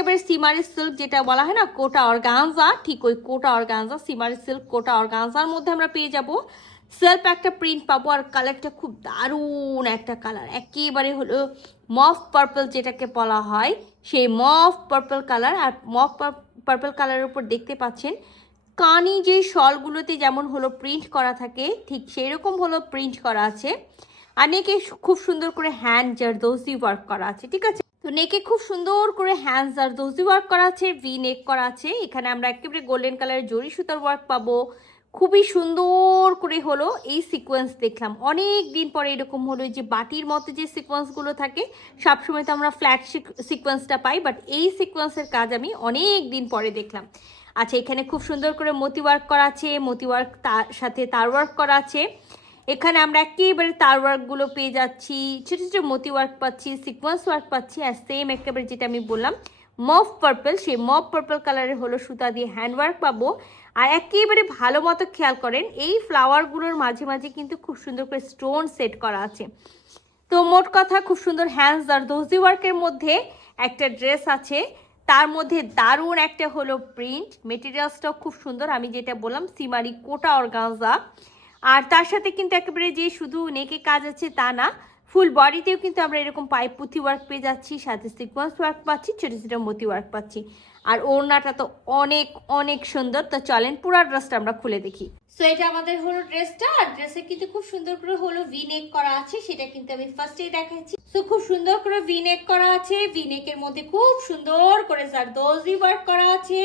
একেবারে সিমারি সিল্ক যেটা বলা হয় না, কোটা অর্গানজা, ঠিক ওই কোটা অর্গানজা, সিমারি সিল্ক, কোটা অর্গানজার মধ্যে আমরা পেয়ে যাব। সেলফ একটা প্রিন্ট পাবো আর কালারটা খুব দারুণ একটা কালার একেবারে হলো মফ পার্পল যেটাকে বলা হয়, সেই মফ পার্পল কালার আর মফ পার্পল কালারের উপর দেখতে পাচ্ছেন, কানি যে শলগুলোতে যেমন হলো প্রিন্ট করা থাকে, ঠিক সেই রকম হলো প্রিন্ট করা আছে। আর নেকে খুব সুন্দর করে হ্যান্ড জারদোজি ওয়ার্ক করা আছে, ঠিক আছে? নেকে খুব সুন্দর করে হ্যান্ডস আর জারদোজি ওয়ার্ক করা আছে ভি নেক করা আছে। এখানে আমরা একেবারে গোল্ডেন কালারের জরি সুতার ওয়ার্ক পাবো। খুবই সুন্দর করে হলো এই সিকোয়েন্স দেখলাম। অনেক দিন পরে এরকম হলো যে বাটির মতো যে সিকোয়েন্সগুলো থাকে, সবসময় তো আমরা ফ্ল্যাট সিকোয়েন্সটা পাই বাট এই সিকোয়েন্সের কাজ আমি অনেক দিন পরে দেখলাম। আচ্ছা এখানে খুব সুন্দর করে মতি ওয়ার্ক করা আছে, মতি ওয়ার্ক তার সাথে তার ওয়ার্ক করা আছে। এখানে আমরা একেবারে তার ওয়ার্কগুলো পেয়ে যাচ্ছি। ছোটো ছোটো মতি ওয়ার্ক পাচ্ছি সিকোয়েন্স ওয়ার্ক পাচ্ছি, আর সেম একেবারে যেটা আমি বললাম মফ পার্পল সেই মফ পার্পল কালারের হলো সুতা দিয়ে হ্যান্ড ওয়ার্ক পাবো। আর একেবারে ভালো মতো খেয়াল করেন, এই ফ্লাওয়ারগুলোর মাঝে মাঝে কিন্তু খুব সুন্দর করে স্টোন সেট করা আছে। তো মোট কথা খুব সুন্দর হ্যান্ডস আর দোজি ওয়ার্কের মধ্যে একটা ড্রেস আছে। তার মধ্যে দারুণ একটা হলো প্রিন্ট মেটেরিয়ালসটাও খুব সুন্দর। আমি যেটা বললাম সিমারি কোটা অর্গানজা আর তার সাথে কিন্তু একেবারে যে শুধু নেকে কাজ আছে তা না, ফুল বডিতেও কিন্তু আমরা এরকম পাইপ পুঁথি ওয়ার্ক পেয়ে যাচ্ছি, সাথে সিকোয়েন্স ওয়ার্ক পাচ্ছি, ছোটো ছোটো মতি ওয়ার্ক পাচ্ছি। আর ওড়নাটা তো অনেক অনেক সুন্দর। তো চলেন পুরা ড্রেসটা আমরা খুলে দেখি। সো এটা আমাদের হলো ড্রেসটা আর ড্রেসে কিন্তু খুব সুন্দর করে হলো ভি নেক করা আছে, সেটা কিন্তু আমি ফার্স্টেই দেখাচ্ছি। সো খুব সুন্দর করে ভি নেক করা আছে। ভি নেকের মধ্যে খুব সুন্দর করে জারদোজি ওয়ার্ক করা আছে।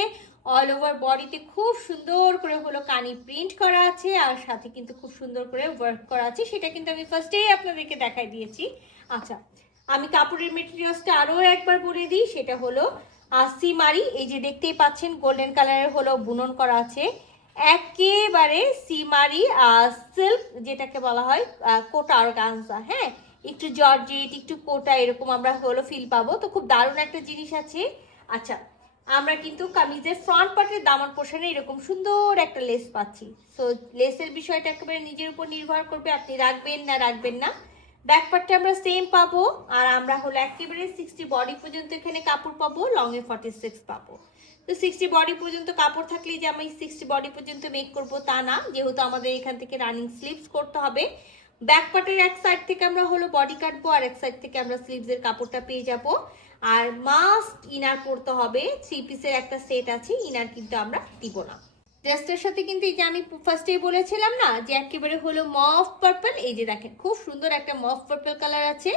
অল ওভার বডিতে খুব সুন্দর করে হলো কানি প্রিন্ট করা আছে আর সাথে কিন্তু খুব সুন্দর করে ওয়ার্ক করা আছে। সেটা কিন্তু আমি ফার্স্টেই আপনাদেরকে দেখাই দিয়েছি। আচ্ছা আমি কাপড়ের মেটেরিয়ালসটা আরও একবার বলে দিই। সেটা হলো সিমারি এই যে দেখতেই পাচ্ছেন গোল্ডেন কালারের হলো বুনন করা আছে। একেবারে সিমারি সিল্ক যেটাকে বলা হয় কোটা আর অর্গানজা হ্যাঁ? একটু জর্জেট, একটু কোটা এরকম আমরা হলো ফিল পাবো। তো খুব দারুণ একটা জিনিস আছে। আচ্ছা আমরা কিন্তু কামিজের ফ্রন্ট পার্টের দামান পোষণে এরকম সুন্দর একটা লেস পাচ্ছি। সো লেসের বিষয়টা একেবারে নিজের উপর নির্ভর করবে আপনি রাখবেন না রাখবেন না। ব্যাক পার্টটা আমরা সেম পাবো আর আমরা হলো একেবারে সিক্সটি বডি পর্যন্ত এখানে কাপড় পাবো লং এ ফর্টি সিক্স পাবো। তো সিক্সটি বডি পর্যন্ত কাপড় থাকলেই যে আমি সিক্সটি বডি পর্যন্ত মেক করব তা না, যেহেতু আমাদের এখান থেকে রানিং স্লিভস করতে হবে। ব্যাক পার্টের এক সাইড থেকে আমরা হলো বডি কাটবো, আর এক সাইড থেকে আমরা স্লিভসের কাপড়টা পেয়ে যাব। আর মাস্ট ইনার পরতে হবে থ্রি পিসের একটা সেট আছে ইনার কিন্তু আমরা দিব না। ড্রেসটার সাথে কিন্তু এই যে আমি ফার্স্টেই বলেছিলাম না, যে একেবারে হলো মফ পার্পল এই যে দেখেন, খুব সুন্দর একটা মফ পার্পল কালার আছে।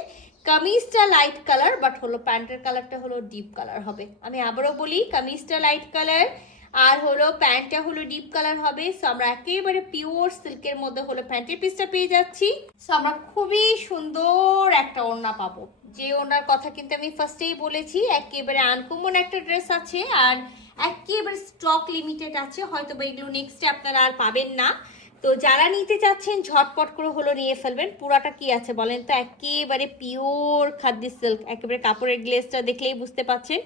কামিজটা লাইট কালার বাট হলো প্যান্টের কালারটা হলো ডিপ কালার হবে। আমি আবারও বলি, কামিজটা লাইট কালার আর হলো প্যান্টটা হলো ডিপ কালার হবে সো আমরা একেবারে পিওর সিল্কের মধ্যে হলো প্যান্টের পিসটা পেয়ে যাচ্ছি। সো আমরা খুবই সুন্দর একটা ওড়না পাবো। যে ওড়নার কথা কিন্তু আমি ফার্স্টেই বলেছি, একেবারে আনকমন একটা ড্রেস আছে আর একেবারে স্টক লিমিটেড আছে হয়তো বা এগুলো নেক্সটে আপনারা আর পাবেন না। তো যারা নিতে চাচ্ছেন, ঝটপট করে হলো নিয়ে ফেলবেন। পুরাটা কি আছে বলেন তো? একেবারে পিওর খাদ্য সিল্ক একেবারে কাপড়ের গ্লেসটা দেখলেই বুঝতে পাচ্ছেন।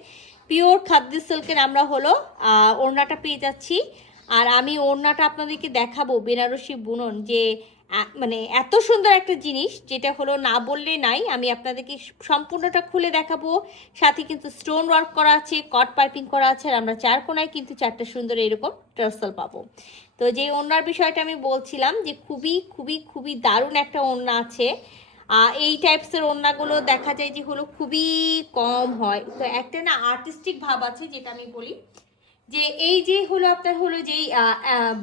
পিওর খাদ্য সিল্কের আমরা হলো ওড়নাটা পেয়ে যাচ্ছি। আর আমি ওড়নাটা আপনাদেরকে দেখাবো বেনারসি বুনন যে মানে এত সুন্দর একটা জিনিস, যেটা হলো না বললে নাই, আমি আপনাদেরকে সম্পূর্ণটা খুলে দেখাবো। সাথে কিন্তু স্টোন ওয়ার্ক করা আছে, কট পাইপিং করা আছে, আর আমরা চার কোনায় কিন্তু চারটা সুন্দর এরকম টার্সেল পাবো। তো যে ওড়নার বিষয়টা আমি বলছিলাম যে খুবই খুবই খুবই দারুণ একটা ওড়না আছে। এই টাইপসের ওড়নাগুলো দেখা যায় যে হলো খুবই কম হয়। তো একটা না আর্টিস্টিক ভাব আছে যেটা আমি বলি, যে এই যে হলো আপনার হলো যেই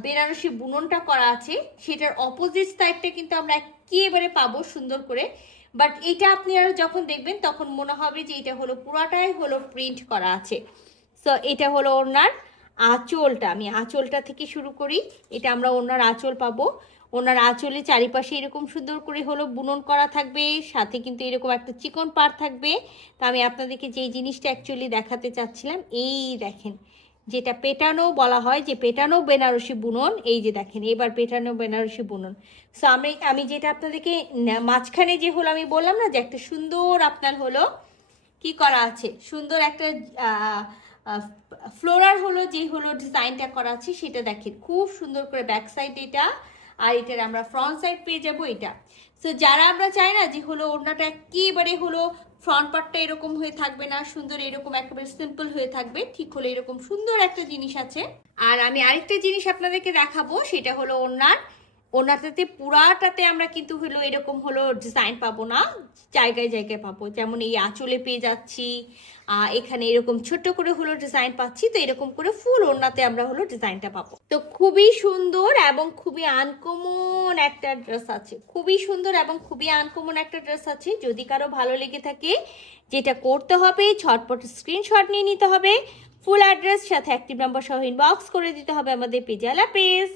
বেনারসি বুননটা করা আছে, সেটার অপোজিট সাইডটা কিন্তু আমরা একেবারে পাবো সুন্দর করে। বাট এটা আপনারা যখন দেখবেন, তখন মনে হবে যে এটা হলো পুরাটাই হলো প্রিন্ট করা আছে। সো এটা হলো ওনার আঁচলটা। আমি আঁচলটা থেকে শুরু করি। এটা আমরা ওনার আঁচল পাবো। ওনার আঁচলে চারিপাশে এরকম সুন্দর করে হলো বুনন করা থাকবে, সাথে কিন্তু এরকম একটা চিকন পার থাকবে। তা আমি আপনাদেরকে যেই জিনিসটা অ্যাকচুয়ালি দেখাতে চাচ্ছিলাম, এই দেখেন, যেটা পেটানো বলা হয় যে পেটানো বেনারসি বুনন, এই যে দেখেন, এবার পেটানো বেনারসি বুনন। সো আমি আমি যেটা আপনাদেরকে মাঝখানে যে হলো আমি বললাম না যে একটা সুন্দর আপনার হলো কি করা আছে, সুন্দর একটা ফ্লোরার হলো যে হলো ডিজাইনটা করা আছে, সেটা দেখেন, খুব সুন্দর করে ব্যাক সাইড এটা আর এটার আমরা ফ্রন্ট সাইড পেয়ে যাব এটা। সো যারা আমরা চাই না যে হলো ওড়নাটা একেবারে হলো ফ্রন্ট পার্টটা এরকম হয়ে থাকবে না, সুন্দর এরকম একেবারে সিম্পল হয়ে থাকবে, ঠিক হলে এরকম সুন্দর একটা জিনিস আছে। আর আমি আরেকটা জিনিস আপনাদেরকে দেখাবো, সেটা হলো ওনার ওনাটাতে পুরাটাতে আমরা কিন্তু হলো এরকম হলো ডিজাইন পাবো না, জায়গায় জায়গায় পাবো। যেমন এই আঁচলে পেয়ে যাচ্ছি এখানে এরকম ছোট্ট করে হলো ডিজাইন পাচ্ছি, তো এরকম করে ফুল ওনাতে আমরা হলো ডিজাইনটা পাবো। তো খুবই সুন্দর এবং খুবই আনকমন একটা ড্রেস আছে। খুবই সুন্দর এবং খুবই আনকমন একটা ড্রেস আছে। যদি কারও ভালো লেগে থাকে, যেটা করতে হবে ছটপট স্ক্রিনশট নিয়ে নিতে হবে ফুল অ্যাড্রেস সাথে অ্যাক্টিভ নাম্বার সহ ইনবক্স করে দিতে হবে আমাদের পেজালা পেজ